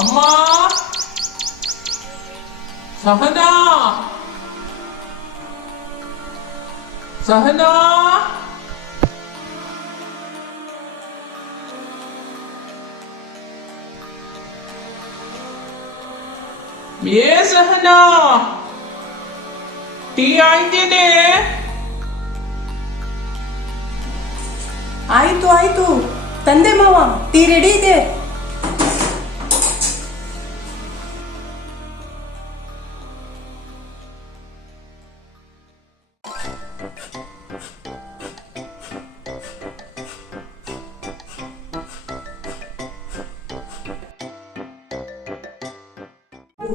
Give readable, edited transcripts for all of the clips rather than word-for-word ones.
ಅಮ್ಮ ಸಹನಾ ಸಹನಾ ಏ ಸಹನಾ ಟೀ ಆಯ್ತೇನೆ? ಆಯ್ತು ಆಯ್ತು ತಂದೆ ಮಾವ, ಟೀ ರೆಡಿ ಇದೆ.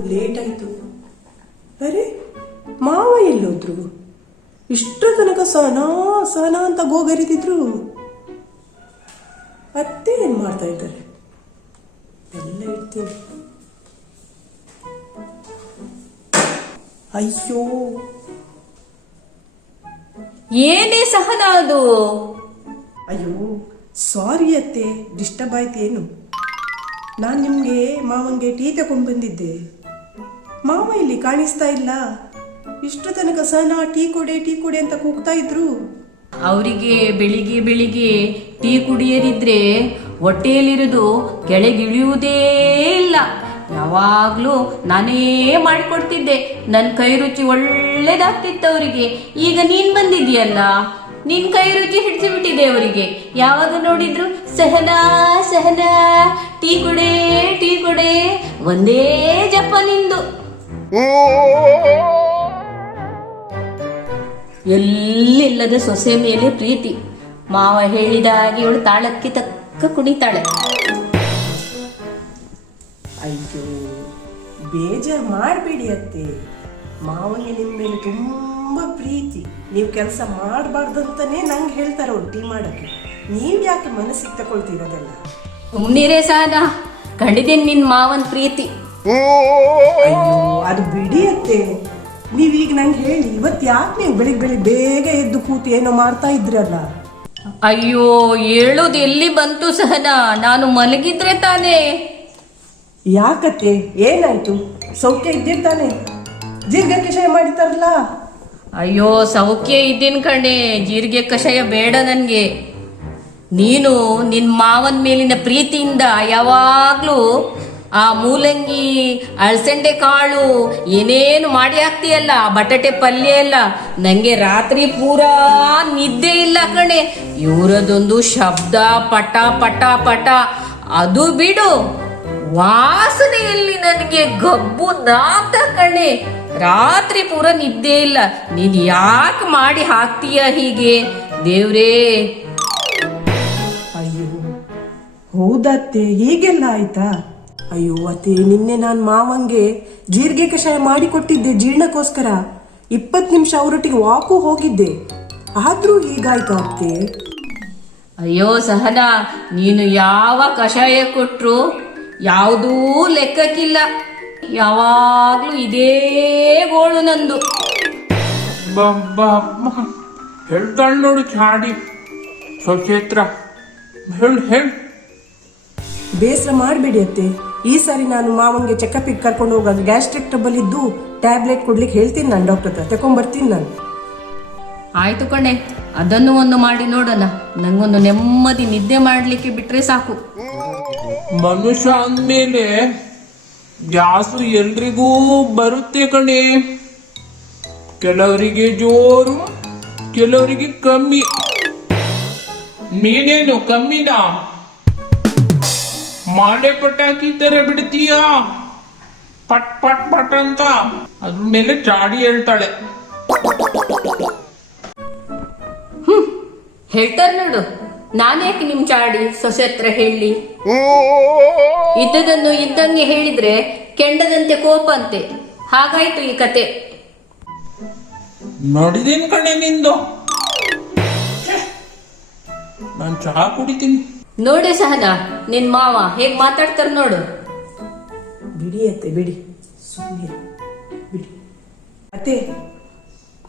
ಲೇಟ್ ಆಯ್ತು. ಅರೆ ಮಾವ ಎಲ್ಲೋದ್ರು? ಇಷ್ಟರ ತನಕ ಸಹನಾ ಸಹನಾ ಅಂತ ಗೋಗರಿತಿದ್ರು. ಅತ್ತೆ ಏನ್ ಮಾಡ್ತಾ ಇದ್ದಾರೆ? ಎಲ್ಲ ಇಡ್ತೀನಿ. ಅಯ್ಯೋ, ಏನೇ ಸಹನ ಅದು? ಅಯ್ಯೋ ಸಾರಿ ಅತ್ತೆ, ಡಿಸ್ಟರ್ಬ್ ಆಯ್ತೇನು? ನಾನು ನಿಮಗೆ ಮಾವಂಗೆ ಟೀ ತಗೊಂಡು ಬಂದಿದ್ದೆ. ಮಾವ ಇಲ್ಲಿ ಕಾಣಿಸ್ತಾ ಇಲ್ಲ. ಇಷ್ಟು ತನಕ ಸಹನಾ ಟೀ ಕೊಡೆ ಅಂತ ಕೂಗ್ತಾ ಇದ್ರು. ಅವರಿಗೆ ಬೆಳಿಗ್ಗೆ ಬೆಳಿಗ್ಗೆ ಟೀ ಕುಡಿಯದಿದ್ರೆ ಹೊಟ್ಟೆಯಲ್ಲಿರೋದು ಕೆಳಗಿಳಿಯುವುದೇ ಇಲ್ಲ. ಯಾವಾಗ್ಲೂ ನಾನೇ ಮಾಡಿಕೊಡ್ತಿದ್ದೆ. ನನ್ನ ಕೈ ರುಚಿ ಒಳ್ಳೇದಾಗ್ತಿತ್ತು ಅವರಿಗೆ. ಈಗ ನೀನ್ ಬಂದಿದ್ಯಲ್ಲ, ನಿನ್ ಕೈ ರುಚಿ ಹಿಡಿಸಿಬಿಟ್ಟಿದೆ ಅವರಿಗೆ. ಯಾವಾಗ ನೋಡಿದ್ರು ಸಹನಾ ಸಹನಾ ಟೀ ಕೊಡೆ ಒಂದೇ ಜಪ ನಿಂದು. ಎಲ್ಲಿಲ್ಲದ ಸೊಸೆ ಮೇಲೆ ಪ್ರೀತಿ. ಮಾವ ಹೇಳಿದ ಹಾಗೆ ಇವಳು ತಾಳಕ್ಕೆ ತಕ್ಕ ಕುಣಿತಾಳೆ. ಬೇಜಾರು ಮಾಡಬೇಡಿ ಅತ್ತೆ. ಮಾವನಿಗೆ ನಿಮ್ಮ ಮೇಲೆ ತುಂಬ ಪ್ರೀತಿ. ನೀವು ಕೆಲಸ ಮಾಡಬಾರ್ದಂತನೇ ನಂಗೆ ಹೇಳ್ತಾರೆ ಅವ್ರು ಟೀ ಮಾಡೋಕ್ಕೆ. ನೀವು ಯಾಕೆ ಮನಸ್ಸಿಗೆ ತಗೊಳ್ತೀರದೆಲ್ಲ? ಸುಮ್ಮನಿರೇ ಸಹನಾ, ಕಂಡಿದ್ದೇನೆ ನಿನ್ನ ಮಾವನ ಪ್ರೀತಿ. ಅಯ್ಯೋ ಅದು ಬಿಡಿ ಅತ್ತೆ. ನೀವೀಗ ನಂಗೆ ಹೇಳಿ, ಇವತ್ತು ಯಾಕೆ ನೀವು ಬೆಳಿಗ್ಗೆ ಬೇಗ ಎದ್ದು ಕೂತು ಏನೋ ಮಾಡ್ತಾ ಇದ್ರಲ್ಲ? ಅಯ್ಯೋ ಹೇಳೋದು ಎಲ್ಲಿ ಬಂತು ಸಹನಾ, ನಾನು ಮಲಗಿದ್ರೆ ತಾನೇ. ಯಾಕತ್ತೆ, ಏನಾಯ್ತು? ಸೌಖ್ಯ ಇದ್ದಿರ್ತಾನೆ? ಜೀರಿಗೆ ಕಷಾಯ ಮಾಡಿತಾರಲ್ಲ? ಅಯ್ಯೋ ಸೌಖ್ಯ ಇದ್ದೀನಿ ಕಣೆ, ಜೀರಿಗೆ ಕಷಾಯ ಬೇಡ ನನಗೆ. ನೀನು ನಿನ್ನ ಮಾವನ ಮೇಲಿನ ಪ್ರೀತಿಯಿಂದ ಯಾವಾಗಲೂ ಆ ಮೂಲಂಗಿ, ಅಳಸಂಡೆ ಕಾಳು ಏನೇನು ಮಾಡಿ ಹಾಕ್ತೀಯಲ್ಲ, ಬಟಾಟೆ ಪಲ್ಯ ಎಲ್ಲ, ನನಗೆ ರಾತ್ರಿ ಪೂರಾ ನಿದ್ದೆ ಇಲ್ಲ ಕಣೆ. ಇವರದೊಂದು ಶಬ್ದ ಪಟ ಪಟ ಪಟ, ಅದು ಬಿಡು ವಾಸನೆಯಲ್ಲಿ ನನಗೆ ಗಬ್ಬು ನಾಟ ಕಣೆ. ರಾತ್ರಿ ಪೂರ ನಿದ್ದೆ ಇಲ್ಲ. ನೀನು ಯಾಕೆ ಮಾಡಿ ಹಾಕ್ತೀಯ ಹೀಗೆ ದೇವ್ರೇ? ಅಯ್ಯೋ ಹೌದತ್ತೆ, ಹೀಗೆಲ್ಲ ಆಯ್ತಾ? ಅಯ್ಯೋ ಅತ್ತೆ, ನಿನ್ನೆ ನಾನು ಮಾವಂಗೆ ಜೀರಿಗೆ ಕಷಾಯ ಮಾಡಿ ಕೊಟ್ಟಿದ್ದೆ ಜೀರ್ಣಕ್ಕೋಸ್ಕರ. 20 ನಿಮಿಷ ಅವರೊಟ್ಟಿಗೆ ವಾಕು ಹೋಗಿದ್ದೆ, ಆದ್ರೂ ಹೀಗಾಯ್ತಾ ಅತ್ತೆ? ಅಯ್ಯೋ ಸಹನಾ, ನೀನು ಯಾವ ಕಷಾಯ ಕೊಟ್ರು ಯಾವುದೂ ಲೆಕ್ಕಕ್ಕಿಲ್ಲ. ಯಾವಾಗ್ಲೂ ಇದೇ ಗೋಳು ನಂದು. ಹೇಳ್ತಾಳ ನೋಡು ಚಾಡಿ ಸ್ವಕ್ಷೇತ್ರ. ಹೇಳು. ಬೇಸರ ಮಾಡಬೇಡಿ ಅತ್ತೆ. ಈ ಸಾರಿ ನಾನು ಮಾವಂಗೆ ಚೆಕಪ್ಗೆ ಕರ್ಕೊಂಡು ಹೋಗುವಾಗ ಗ್ಯಾಸ್ಟ್ರಿಕ್ ಟ್ರಬಲ್ ಇದ್ದು ಟ್ಯಾಬ್ಲೆಟ್ ಕೊಡ್ಲಿಕ್ಕೆ ಹೇಳ್ತೀನಿ ನಾನು ಡಾಕ್ಟರ್ ಹತ್ರ. ತಗೊಂಡ್ಬರ್ತೀನಿ ನಾನು. ಆಯ್ತು ಕಣೆ, ಅದನ್ನು ಒಂದು ಮಾಡಿ ನೋಡೋಣ. ನಂಗೊಂದು ನೆಮ್ಮದಿ ನಿದ್ದೆ ಮಾಡಲಿಕ್ಕೆ ಬಿಟ್ರೆ ಸಾಕು. ಮನುಷ್ಯ ಅಂದ್ಮೇಲೆ ಗ್ಯಾಸು ಎಲ್ರಿಗೂ ಬರುತ್ತೆ ಕಣೆ. ಕೆಲವರಿಗೆ ಜೋರು, ಕೆಲವರಿಗೆ ಕಮ್ಮಿ. ನೀನೇನು ಕಮ್ಮಿನಾ? ಮಾಡೆ ಪಟಾಕಿ ತರ ಬಿಡ್ತೀಯಾ ಪಟ್ ಪಟ್ ಪಟ್ ಅಂತ? ಅದ್ರ ಮೇಲೆ ಚಾಡಿ ಹೇಳ್ತಾಳೆ. ಹೇಳ್ತಾರ ನೋಡು, ನಾನೇಕೆ ನಿಮ್ ಚಾಡಿ ಸೊಸೆ ಹತ್ರ ಹೇಳಿ? ಇದ್ದದನ್ನು ಇದ್ದಂಗೆ ಹೇಳಿದ್ರೆ ಕೆಂಡದಂತೆ ಕೋಪ ಅಂತೆ. ಹಾಗಾಯ್ತು ಈ ಕತೆ. ನೋಡಿದೇನ್ ಕಣೆ ನಿಂದು? ನಾನ್ ಚಹಾ ಕುಡಿತೀನಿ. ನೋಡಿ ಸಹನಾ, ನಿನ್ ಮಾವ ಹೇಗ್ ಮಾತಾಡ್ತಾರ ನೋಡು. ಬಿಡಿ ಅತ್ತೆ, ಬಿಡಿ, ಸುಮ್ಮನೆ ಬಿಡಿ ಅತ್ತೆ.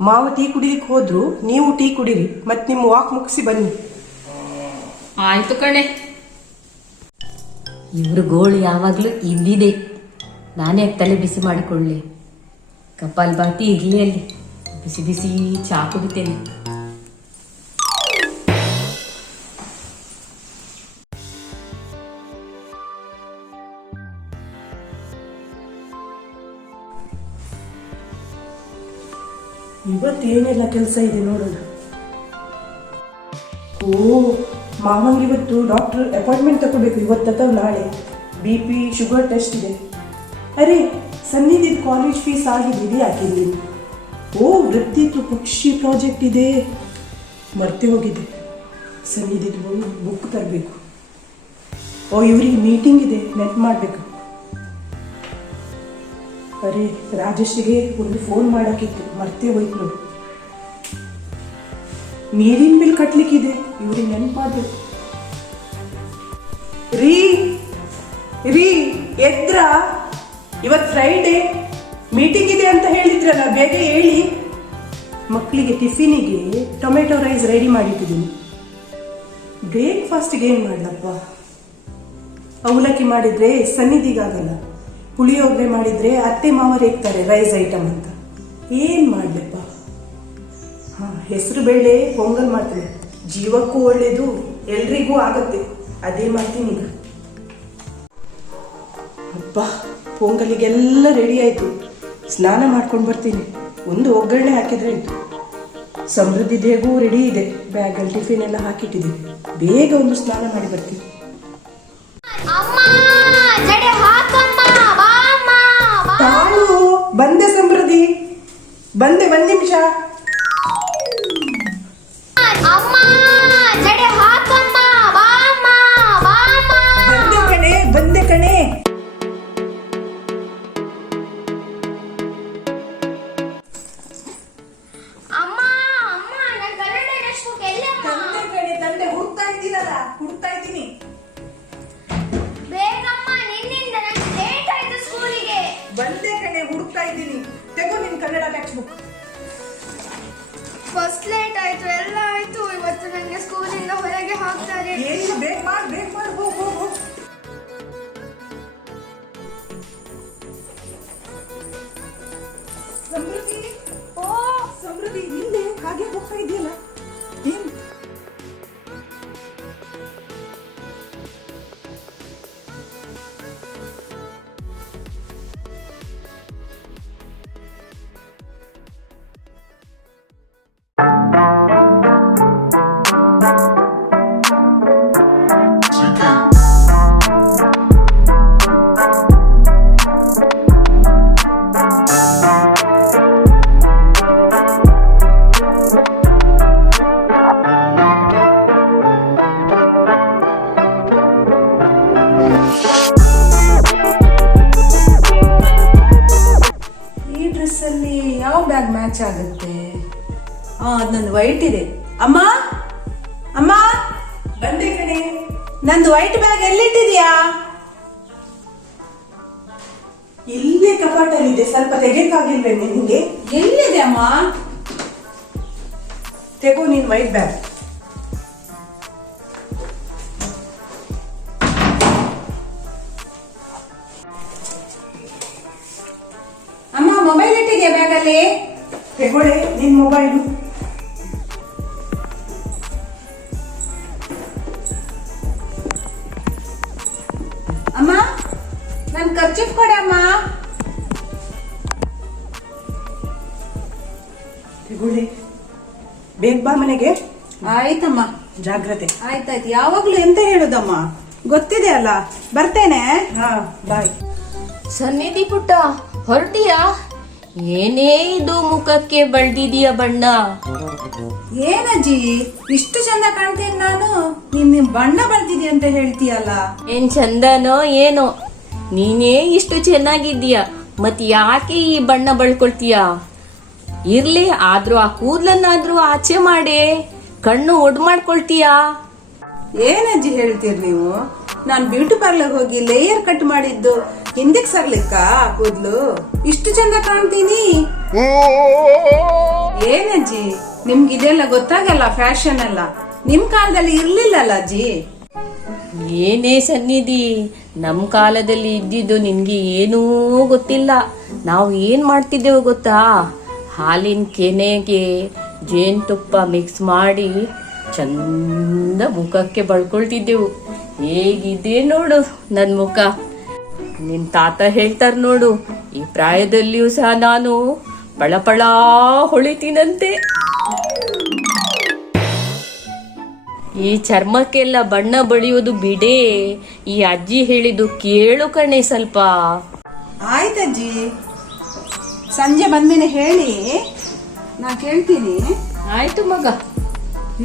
ಮಾವ ಟೀ ಕುಡಿಲಿಕ್ಕೆ ಹೋದ್ರು, ನೀವು ಟೀ ಕುಡೀರಿ, ಮತ್ತೆ ನಿಮ್ಮ ವಾಕ್ ಮುಗಿಸಿ ಬನ್ನಿ. ಆಯ್ತು ಕಣೆ. ಇವ್ರ ಗೋಳು ಯಾವಾಗ್ಲೂ ಇಲ್ಲಿದೆ. ನಾನೇ ತಲೆ ಬಿಸಿ ಮಾಡಿಕೊಳ್ಳಿ. ಕಪಾಲ್ ಬಾತಿ ಇರ್ಲಿ ಅಲ್ಲಿ, ಬಿಸಿ ಬಿಸಿ ಚಾ ಕುಡಿತೇನೆ. ಇವತ್ತೇನೆಲ್ಲ ಕೆಲಸ ಇದೆ ನೋಡೋಣ. ಓ, ಮಾವಂಗೆ ಇವತ್ತು ಡಾಕ್ಟರ್ ಅಪಾಯಿಂಟ್ಮೆಂಟ್ ತಗೋಬೇಕು. ಇವತ್ತು ಅಥವಾ ನಾಳೆ BP ಶುಗರ್ ಟೆಸ್ಟ್ ಇದೆ. ಅರೆ, ಸನ್ನಿಧಿದು ಕಾಲೇಜ್ ಫೀಸ್ ಆಗಿದೆ, ಇದೆ ಹಾಕಿದ್ದೀನಿ. ಓ, ವೃತ್ತಿತ್ತು ಪಕ್ಷಿ ಪ್ರಾಜೆಕ್ಟ್ ಇದೆ, ಮರ್ತೆ ಹೋಗಿದೆ. ಸನ್ನಿಧಿದು ಬುಕ್ ತರಬೇಕು. ಓ, ಇವರಿಗೆ ಮೀಟಿಂಗ್ ಇದೆ, ನೆನ್ಪು ಮಾಡಬೇಕು. ಅರೆ, ರಾಜೇಶ್ಗೆ ಒಂದು ಫೋನ್ ಮಾಡೋಕ್ಕಿತ್ತು, ಮರ್ತೇ ಹೋಯ್ತು ನೋಡಿ. ನೀರಿನ ಬಿಲ್ ಕಟ್ಲಿಕ್ಕಿದೆ, ಇವ್ರಿಗೆ ನೆನಪಾದ್ರು. ರೀ ಎದ್ರ? ಇವತ್ತು ಫ್ರೈಡೇ ಮೀಟಿಂಗ್ ಇದೆ ಅಂತ ಹೇಳಿದ್ರಲ್ಲ, ಬೇಗ ಹೇಳಿ. ಮಕ್ಕಳಿಗೆ ಟಿಫಿನಿಗೆ ಟೊಮೆಟೊ ರೈಸ್ ರೆಡಿ ಮಾಡಿಟ್ಟಿದ್ದೀನಿ. ಬ್ರೇಕ್ಫಾಸ್ಟ್ಗೆ ಏನು ಮಾಡ್ಲಪ್ಪ? ಅವಲಕ್ಕಿ ಮಾಡಿದ್ರೆ ಸನ್ನಿಧಿಗಾಗಲ್ಲ, ಪುಳಿಯೋಗರೆ ಮಾಡಿದ್ರೆ ಅತ್ತೆ ಮಾವ ರೇಗ್ತಾರೆ ರೈಸ್ ಐಟಮ್ ಅಂತ. ಏನು ಮಾಡಲಪ್ಪ? ಹೆಸರು ಬೇಳೆ ಪೊಂಗಲ್ ಮಾಡ್ತೇನೆ, ಜೀವಕ್ಕೂ ಒಳ್ಳೇದು, ಎಲ್ರಿಗೂ ಆಗತ್ತೆ, ಅದೇ ಮಾಡ್ತೀನಿ ಈಗ. ಅಪ್ಪ, ಪೊಂಗಲಿಗೆಲ್ಲ ರೆಡಿ ಆಯಿತು. ಸ್ನಾನ ಮಾಡ್ಕೊಂಡು ಬರ್ತೀನಿ, ಒಂದು ಒಗ್ಗರಣೆ ಹಾಕಿದ್ರೆ ಆಯಿತು. ಸಮೃದ್ಧಿ ಹೇಗೂ ರೆಡಿ ಇದೆ, ಬ್ಯಾಗಲ್ಲಿ ಟಿಫಿನ್ ಎಲ್ಲ ಹಾಕಿಟ್ಟಿದ್ದೀನಿ. ಬೇಗ ಒಂದು ಸ್ನಾನ ಮಾಡಿ ಬರ್ತೀನಿ. ತಾಳು ಬಂದೆ ಸಮೃದ್ಧಿ, ಬಂದೆ, 1 ನಿಮಿಷ. ಬಂದೆ ಕಣೆ. ನಿನ್ Kannada text book. First late ಆಯ್ತು, ಎಲ್ಲ ಆಯ್ತು. ಇವತ್ತು ನನಗೆ ಸ್ಕೂಲಿಂದ ಹೊರಗೆ ಹಾಕ್ತಾರೆ. ಏನಿಲ್ಲ, ಬೇಗ ಮಾಡಿ ಹೋಗು. ಸಮೃದ್ಧಿ, ಓ ಸಮೃದ್ಧಿ, ಹಿಂದೆ ಹಾಗೆ ಹೋಗ್ತಾ ಇದೆಯಲ್ಲ ಏನ್? ಈ ಡ್ರೆಸ್ಸಲ್ಲಿ ಯಾವ ಬ್ಯಾಗ್ ಮ್ಯಾಚ್ ಆಗುತ್ತೆ? ಅದು ನಂದು ವೈಟ್ ಇದೆ. ಅಮ್ಮ ಅಮ್ಮ, ಬಂದೆ ಕಣೆ. ನಂದು ವೈಟ್ ಬ್ಯಾಗ್ ಎಲ್ಲಿಟ್ಟಿದ್ಯಾ? ಇಲ್ಲೇ ಕಪಾಟಲ್ಲಿದೆ, ಸ್ವಲ್ಪ ತೆಗೆಯಕ್ಕಾಗಿಲ್ವೇ ನಿನ್ಗೆ? ಎಲ್ಲಿದೆ ಅಮ್ಮ? ತೆಗೋ ನೀನ್ ವೈಟ್ ಬ್ಯಾಗ್. ಅಮ್ಮ, ಮೊಬೈಲ್ ಇಟ್ಟಿದ್ಯಾ ಬ್ಯಾಗಲ್ಲಿ? ತೆಗೊಳ್ಳೆ ನಿನ್ ಮೊಬೈಲು. ಅಮ್ಮ, ನನ್ ಖರ್ಚಿಗೆ ಕೊಡೆ ಅಮ್ಮ. ತೆಗೊಳ್ಳೆ, ಬೇಗ ಬಾ ಮನೆಗೆ. ಆಯ್ತಮ್ಮ, ಜಾಗ್ರತೆ. ಆಯ್ತಾಯ್ತು. ಯಾವಾಗ್ಲೂ ಎಂತ ಹೇಳುದಮ್ಮ, ಗೊತ್ತಿದೆ ಅಲ್ಲ. ಬರ್ತೇನೆ. ಹಾ, ಬಾಯ್. ಸನ್ನಿಧಿ ಪುಟ್ಟ, ಹೊರಟಿಯಾ? ಏನೇ ಇದು ಮುಖಕ್ಕೆ ಬಳ್ದಿದೀಯ ಬಣ್ಣ? ಏನಜ್ಜಿ, ಇಷ್ಟು ಚಂದ ಕಾಣ್ತೇನೆ ನಾನು, ನಿಮ್ ಬಣ್ಣ ಬರ್ತಿದ್ಯಾ ಅಂತ ಹೇಳ್ತೀಯಲ್ಲ? ಏನ್ ಚಂದನೋ ಏನೋ, ನೀನೇ ಇಷ್ಟು ಚೆನ್ನಾಗಿದ್ದೀಯ, ಮತ್ ಯಾಕೆ ಈ ಬಣ್ಣ ಬಳ್ಕೊಳ್ತೀಯ? ಇರ್ಲಿ, ಆದ್ರೂ ಆ ಕೂದ್ಲನ್ನಾದ್ರೂ ಆಚೆ ಮಾಡಿ ಕಣ್ಣು ಒಡ್ ಮಾಡ್ಕೊಳ್ತೀಯಾ? ಏನಜ್ಜಿ ಹೇಳ್ತೀರಿ ನೀವು? ನಾನ್ ಬ್ಯೂಟಿ ಪಾರ್ಲರ್ ಹೋಗಿ ಲೇಯರ್ ಕಟ್ ಮಾಡಿದ್ದು ಹಿಂದಕ್ಕೆ ಸರ್ಲಿಕ್ಕ ಕೂದ್ಲು ಇಷ್ಟು ಚಂದ ಕಾಣ್ತೀನಿ? ಏನಜ್ಜಿ, ನಿಮ್ಗೆ ಇದೆಲ್ಲ ಗೊತ್ತಾಗಲ್ಲ, ಫ್ಯಾಷನ್ ಎಲ್ಲ ನಿಮ್ ಕಾಲದಲ್ಲಿ ಇರ್ಲಿಲ್ಲಲ್ಲ ಅಜ್ಜಿ. ಏನೇ ಸನ್ನಿಧಿ, ನಮ್ ಕಾಲದಲ್ಲಿ ಇದ್ದಿದ್ದು ನಿನ್ಗೆ ಏನೂ ಗೊತ್ತಿಲ್ಲ. ನಾವು ಏನ್ ಮಾಡ್ತಿದ್ದೆವು ಗೊತ್ತಾ? ಹಾಲಿನ ಕೆನೆಗೆ ಜೇನುತುಪ್ಪ ಮಿಕ್ಸ್ ಮಾಡಿ ಚಂದ ಮುಖಕ್ಕೆ ಬಳ್ಕೊಳ್ತಿದ್ದೆವು. ಹೇಗಿದೆ ನೋಡು ನನ್ ಮುಖ. ನಿನ್ ತಾತ ಹೇಳ್ತಾರ ನೋಡು, ಈ ಪ್ರಾಯದಲ್ಲಿಯೂ ಸಹ ನಾನು ಪಳಪಳ ಹೊಳಿತೀನಂತೆ. ಈ ಚರ್ಮಕ್ಕೆಲ್ಲ ಬಣ್ಣ ಬಳಿಯೋದು ಬಿಡೇ, ಈ ಅಜ್ಜಿ ಹೇಳಿದ್ದು ಕೇಳು ಕಣೆ ಸ್ವಲ್ಪ. ಆಯ್ತಜ್ಜಿ, ಸಂಜೆ ಬಂದ್ಮೇಲೆ ಹೇಳಿ, ನಾ ಕೇಳ್ತೀನಿ. ಆಯ್ತು ಮಗ.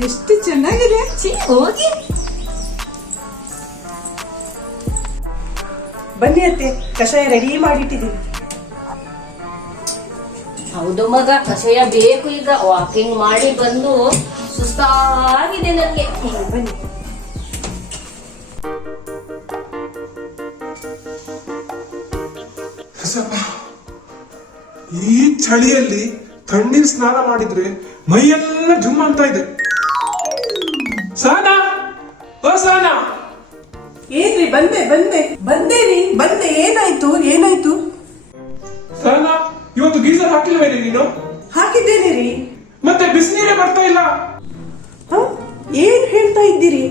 ಎಷ್ಟು ಚೆನ್ನಾಗಿದೆ. ಹೋಗಿ ಬನ್ನಿ ಅತ್ತೆ, ಕಷಾಯ ರೆಡಿ ಮಾಡಿಟ್ಟಿದ್ದೀನಿ. ಹೌದು ಮಗ, ಕಷಾಯ ಬೇಕು. ಈಗ ವಾಕಿಂಗ್ ಮಾಡಿ ಬಂದು ಸುಸ್ತಾಗಿದೆ ನನಗೆ. ಬನ್ನಿ. ಈ ಚಳಿಯಲ್ಲಿ ತಣ್ಣೀರ್ ಸ್ನಾನ ಮಾಡಿದ್ರೆ ಮೈಯೆಲ್ಲ ಜುಮ್ ಅಂತ ಇದೆ. ಸಾನಾ, ಓ ಸಾನಾ. ಏನ್ರಿ, ಬಂದೆ. ಏನಾಯ್ತು? ಸಾನಾ, ಇವತ್ತು ಗೀಸರ್ ಹಾಕಿಲ್ವೇನೆ ನೀನು? ಹಾಕಿದ್ದೇನೆ ರೀ. ಮತ್ತೆ ಬಿಸಿನೀರೇ ಬರ್ತಾ ಇಲ್ಲ. ಏನ್ ಹೇಳ್ತಾ ಇದ್ದೀರಿ?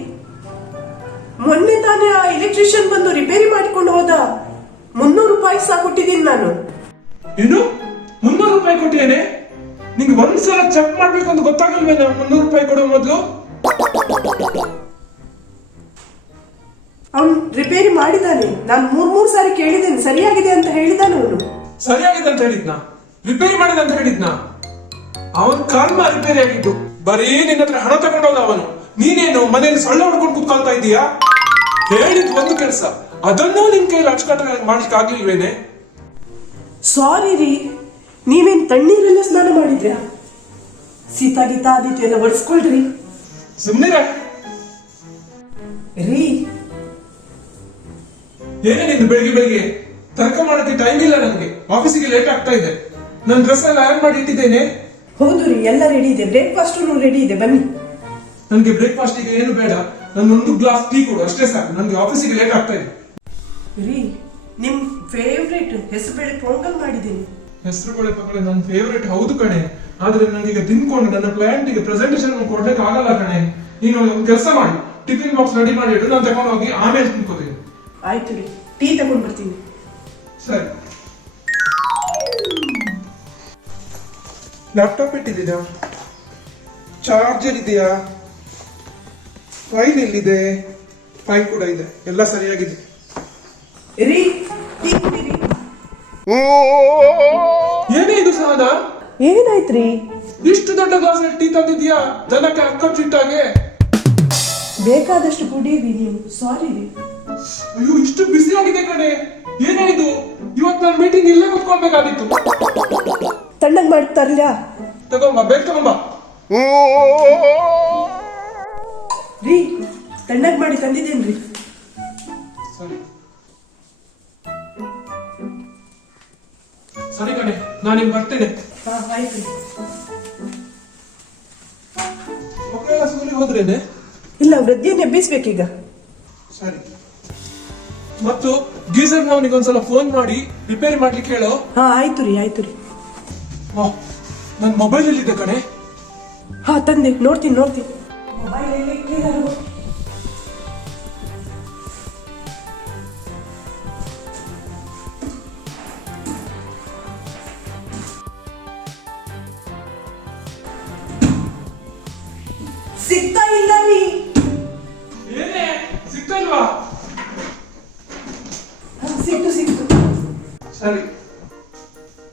ಮೊನ್ನೆ ತಾನೇ ಆ ಎಲೆಕ್ಟ್ರಿಷಿಯನ್ ಬಂದು ರಿಪೇರಿ ಮಾಡಿಕೊಂಡು ಹೋದ. 300 ರೂಪಾಯಿ ಸಹ ಕೊಟ್ಟಿದ್ದೀನಿ ನಾನು. ಏನು 300 ರೂಪಾಯಿ ಕೊಟ್ಟಿದ್ದೇನೆ? ನಿಂಗೆ ಒಂದ್ಸಲ ಚೆಕ್ ಮಾಡ್ಬೇಕು ಅಂತ ಗೊತ್ತಾಗಲ್ವೇನ? 300 ರೂಪಾಯಿ ಕೊಡೋ ಮೊದಲು ಅವನು ರಿಪೇರಿ ಮಾಡಿದ್ದಾನೆ. ನಾನು 3 ಸಾರಿ ಕೇಳಿದ್ದೇನೆ, ಸರಿಯಾಗಿದೆ ಅಂತ ಹೇಳಿದಾನೆ ಅವನು. ಸರಿಯಾಗಿದೆ ಅಂತ ಹೇಳಿದ್ನಾ? ರಿಪೇರಿ ಮಾಡಿದ ಅಂತ ಹೇಳಿದ್ನಾ? ಅವನ್ ಕಾಲ್ಮ ರಿಪೇರಿ ಆಗಿದ್ದು. ಬರೀ ನಿನ್ನ ಹತ್ರ ಹಣ ತಗೊಂಡೋದ ಅವನು. ನೀನೇನು ಮನೆಯಲ್ಲಿ ಸೊಳ್ಳೆ ಹೊಡ್ಕೊಂಡು ಕುತ್ಕೊಳ್ತಾ ಇದೀಯಾ? ಹೇಳಿದ್ ಒಂದು ಕೆಲಸ, ಅದನ್ನೂ ನಿನ್ ಕೈಯಲ್ಲಿ ಅಚ್ಚುಕಟ್ಟ ಮಾಡ್ಲಿಕ್ಕೆ ಆಗ್ಲಿಲ್ವೇನೆ? ಸಾರಿ ರೀ, ನೀವೇನ್ ತಣ್ಣೀರೆಲ್ಲ ಸ್ನಾನ ಮಾಡಿದ್ಯಾ? ಸೀತಾ ಗೀತಾ ಆದಿತ್ತು ಎಲ್ಲ ಒಡ್ಸ್ಕೊಳ್ರಿ. ಸುಮ್ನಿರ ರೀ. ಏನೇ ನಿಂದು ಬೆಳಿಗ್ಗೆ ತರ್ಕ ಮಾಡಕ್ಕೆ ಟೈಮ್ ಇಲ್ಲ ನನಗೆ. ಆಫೀಸಿಗೆ ಲೇಟ್ ಆಗ್ತಾ ಇದೆ. ನನ್ನ ಡ್ರೆಸ್ ಎಲ್ಲ ಐರನ್ ಮಾಡಿ ಇಟ್ಟಿದ್ದೇನೆ. ಹೌದು ರೀ, ಎಲ್ಲ ರೆಡಿ ಇದೆ. ಬ್ರೇಕ್ಫಾಸ್ಟು ರೆಡಿ ಇದೆ, ಬನ್ನಿ. ನನಗೆ ಬ್ರೇಕ್ಫಾಸ್ಟ್ ಈಗ ಏನು ಬೇಡ, ನನ್ನೊಂದು ಗ್ಲಾಸ್ ಟೀ ಕೊಡು ಅಷ್ಟೇ ಸಾಕು. ನನಗೆ ಆಫೀಸಿಗೆ ಲೇಟ್ ಆಗ್ತಾ ಇದೆ. ರೀ, ನಿಮ್ ಫೇವ್ರೇಟ್ ಹೆಸರುಬೇಳೆ ಪೊಂಗಲ್ ಮಾಡಿದ್ದೀನಿ. ಹೆಸರುಬೇಳೆ ಪಕ್ಕಡೆ ನನ್ನ ಫೇವ್ರೇಟ್ ಹೌದು ಕಣೆ. ಆದ್ರೆ ನನಗೀಗ ತಿನ್ಕೊಂಡು ನನ್ನ ಕ್ಲೈಂಟಿಗೆ ಪ್ರೆಸೆಂಟೇಷನ್ ಕೊಡ್ಲಿಕ್ಕೆ ಆಗಲ್ಲ ಕಣೆ. ನೀನು ಒಂದು ಕೆಲಸ ಮಾಡಿ, ಟಿಫಿನ್ ಬಾಕ್ಸ್ ರೆಡಿ ಮಾಡಿ ಇಡು, ನಾನು ತಗೊಂಡು ಹೋಗಿ ಆಮೇಲೆ ತಿನ್ಕೋತೀನಿ. ಆಯ್ತು ರೀ, ಟೀ ತಗೊಂಡು ಬರ್ತೀನಿ. ಸರಿ. ಲ್ಯಾಪ್ಟಾಪ್ ಇಟ್ಟಿದ್ದೀರಾ? ಚಾರ್ಜರ್ ಇದೆಯಾ? ಫೈಲ್ ಎಲ್ಲಿದೆ? ಫೈಲ್ ಕೂಡ ಇದೆ, ಎಲ್ಲ ಸರಿಯಾಗಿದೆ. ರೀ, ಟೀ ಕುಡೀರಿ. ಏನೇ ಇದು ಸಹನಾ? ಏನಾಯ್ತ್ರಿ? ಇಷ್ಟು ದೊಡ್ಡ ಗ್ಲಾಸ್ ಟೀ ತಂದಿದ್ಯಾ? ದನಕ್ಕೆ ಅಕ್ಕಚ್ಚಿಟ್ಟಾಗೆ. ಬೇಕಾದಷ್ಟು ಕುಡೀರಿ ನೀವು. ಸಾರಿ ರೀ. ಅಯ್ಯೋ, ಇಷ್ಟು ಬಿಸಿ ಆಗಿದೆ ಕಣೆ. ಏನೇ ಇದು? ಇವತ್ತು ನನ್ನ ಮೀಟಿಂಗ್ ಇಲ್ಲೇ ಕುತ್ಕೊಳ್ಬೇಕಾಗಿತ್ತು. ತಣ್ಣಗ್ ಮಾಡಿ ತರ್ಲ್ಯಾ? ತಗೊಂಬ, ಬೇಗ ತಗೊಂಬ. ರೀ, ತಣ್ಣಗ್ ಮಾಡಿ ತಂದಿದ್ದೇನ್ರಿ. ಸರಿ ಸರಿ ಕಣೆ, ನಾನೀಗ ಬರ್ತೇನೆ. ಹಾ, ಆಯ್ತು ರೀ. ಮಕ್ಕಳೆಲ್ಲ ಸ್ಕೂಲಿಗೆ ಹೋದ್ರೇನೆ? ಇಲ್ಲ, ವೃದ್ಧಿಯನ್ನು ಎಬ್ಬಿಸ್ಬೇಕೀಗ. ಸರಿ. ಮತ್ತು ಗೀಸರ್ ಅವನಿಗೆ ಒಂದ್ಸಲ ಫೋನ್ ಮಾಡಿ ರಿಪೇರಿ ಮಾಡ್ಲಿಕ್ಕೆ ಹೇಳೋ. ಹಾ, ಆಯ್ತು ರೀ, ಆಯ್ತು ರೀ. ನನ್ನ ಮೊಬೈಲ್ ಎಲ್ಲಿದೆ ಕಣೆ? ಹಾ, ತಂದೆ, ನೋಡ್ತೀನಿ ನೋಡ್ತೀನಿ. ಮೊಬೈಲ್ ಎಲ್ಲಿ ಇಟ್ಟಿದ್ದಾರೋ? ಸಿಗ್ತಾ ಇಲ್ಲ ರೀ. ಏನೇ ಸಿಗ್ತಲ್ವಾ? ಹಾ, ಸಿಕ್ತು ಸಿಕ್ತು. ಸರಿ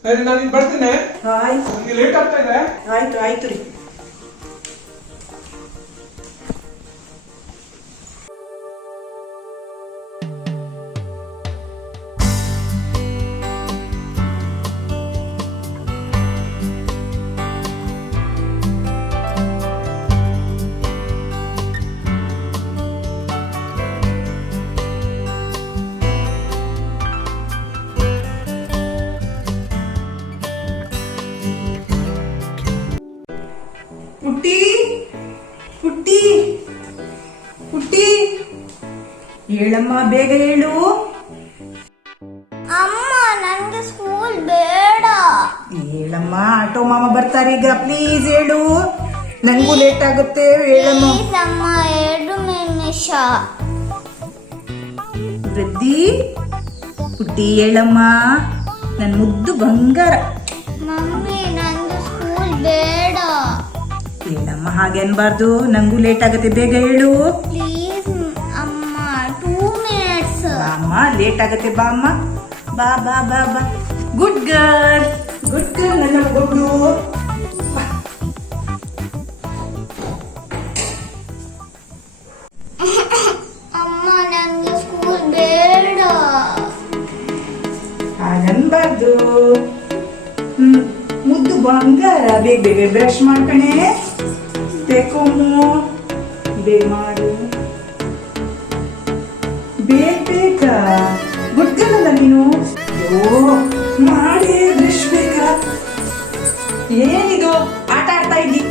ಸರಿ, ನಾನೀಗ ಬರ್ತೇನೆ. ಹಾ, ಆಯ್ತು. ನನಗೆ ಲೇಟ್ ಆಗ್ತಾ ಇದೆ. ಆಯ್ತು ಆಯ್ತು ರೀ. ಪುಟ್ಟಿ ಪುಟ್ಟಿ ಪುಟ್ಟಿ, ಹೇಳಮ್ಮ, ಬೇಗ ಹೇಳು. ಅಮ್ಮ ನಂಗೆ ಸ್ಕೂಲ್ ಬೇಡ. ಹೇಳಮ್ಮ, ಆಟೋ ಮಾಮ ಬರ್ತಾರೆ ಈಗ. ಪ್ಲೀಸ್ ಹೇಳು, ನನಗೂ ಲೇಟ್ ಆಗುತ್ತೆ. ಹೇಳಮ್ಮ. ಪ್ಲೀಸ್ ಅಮ್ಮ, 2 ನಿಮಿಷ. ವೃದ್ಧಿ, ಪುಟ್ಟಿ ಹೇಳಮ್ಮ, ನನ್ನ ಮುದ್ದು ಬಂಗಾರ. ಮಮ್ಮಿ ನಂಗೆ ಸ್ಕೂಲ್ ಬೇಡ. ಹೇಳಮ್ಮ, ಹಾಗೆ ಅನ್ಬಾರ್ದು. ನಂಗೂ ಲೇಟ್ ಆಗುತ್ತೆ, ಬೇಗ ಹೇಳು. ಪ್ಲೀಸ್ ಅಮ್ಮ, 2 ಮಿನಿಟ್ಸ್. ಅಮ್ಮ, ಲೇಟ್ ಆಗುತ್ತೆ. ಬಾ ಅಮ್ಮ, ಬಾ ಬಾ ಬಾ ಬಾ. ಗುಡ್ ಗರ್ಲ್, ಗುಡ್ ಗರ್ಲ್, ನನ್ನ ಮಗಳು. ಅಮ್ಮ ನಂಗೆ ಸ್ಕೂಲ್ ಬೇಡ. ಹಾಗನ್ಬಾರ್ದು. ಮುದ್ದು ಬಂಗಾರ, ಬೇಗ ಬೇಗ ಬ್ರಷ್ ಮಾಡ್ಕಣೆ. ಬೇಕಮ್ಮು, ಬೇಗ ಮಾಡು. ಬೇಗ ಬೇಗ. ಗುಡ್ ಗರ್ಲ್ ಅಲ್ಲ ನೀನು? ಅಯ್ಯೋ, ಮಾಡಿ ಬ್ರಷ್ ಬೇಗ. ಏನಿದು ಆಟ ಆಡ್ತಾ ಇದ್ದಿ?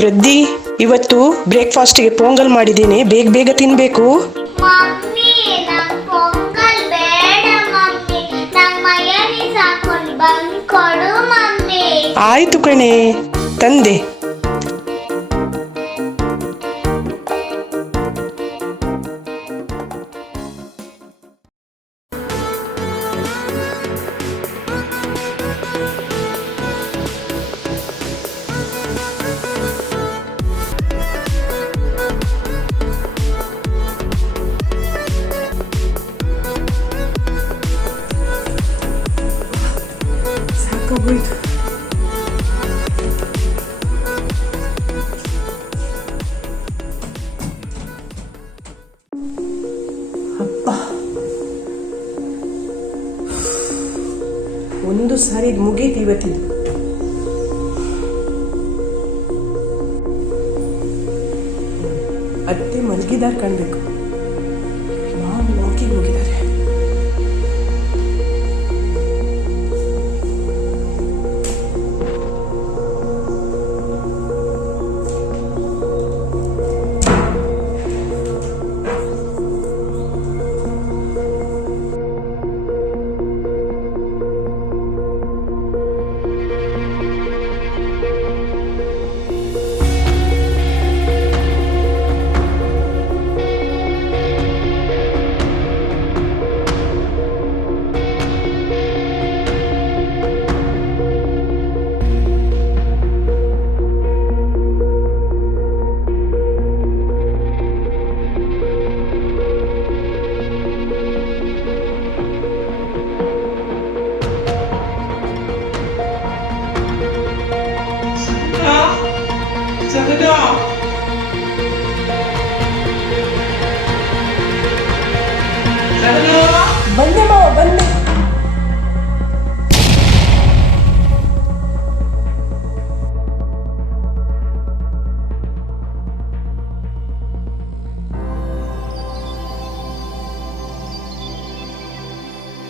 ವೃದ್ಧಿ, ಇವತ್ತು ಬ್ರೇಕ್ಫಾಸ್ಟ್ಗೆ ಪೊಂಗಲ್ ಮಾಡಿದ್ದೀನಿ, ಬೇಗ ಬೇಗ ತಿನ್ಬೇಕು. ಮಮ್ಮಿ ನಂಗೆ ಪೊಂಗಲ್ ಬೇಡ ಮಮ್ಮಿ, ನಂಗೆ ಮಯೋನೀಸ್ ಹಾಕೊಂಡು ಬಂದು ಕೊಡು ಮಮ್ಮಿ. ಆಯ್ತು ಕಣೆ, ತಂದೆ. ಸಾಕಾಗೋಯ್ತು. ಅಪ್ಪ, ಒಂದು ಸಾರಿ ಮುಗೀತು ಇವತ್ತಿದ್ದು. ಅತ್ತೆ ಮಲಗಿದಾರ್ ಕಾಣ್ಬೇಕು. ಮಾವು ವಾಕಿಂಗ್ ಹೋಗಿದ್ದಾರೆ. ಸಹನಾ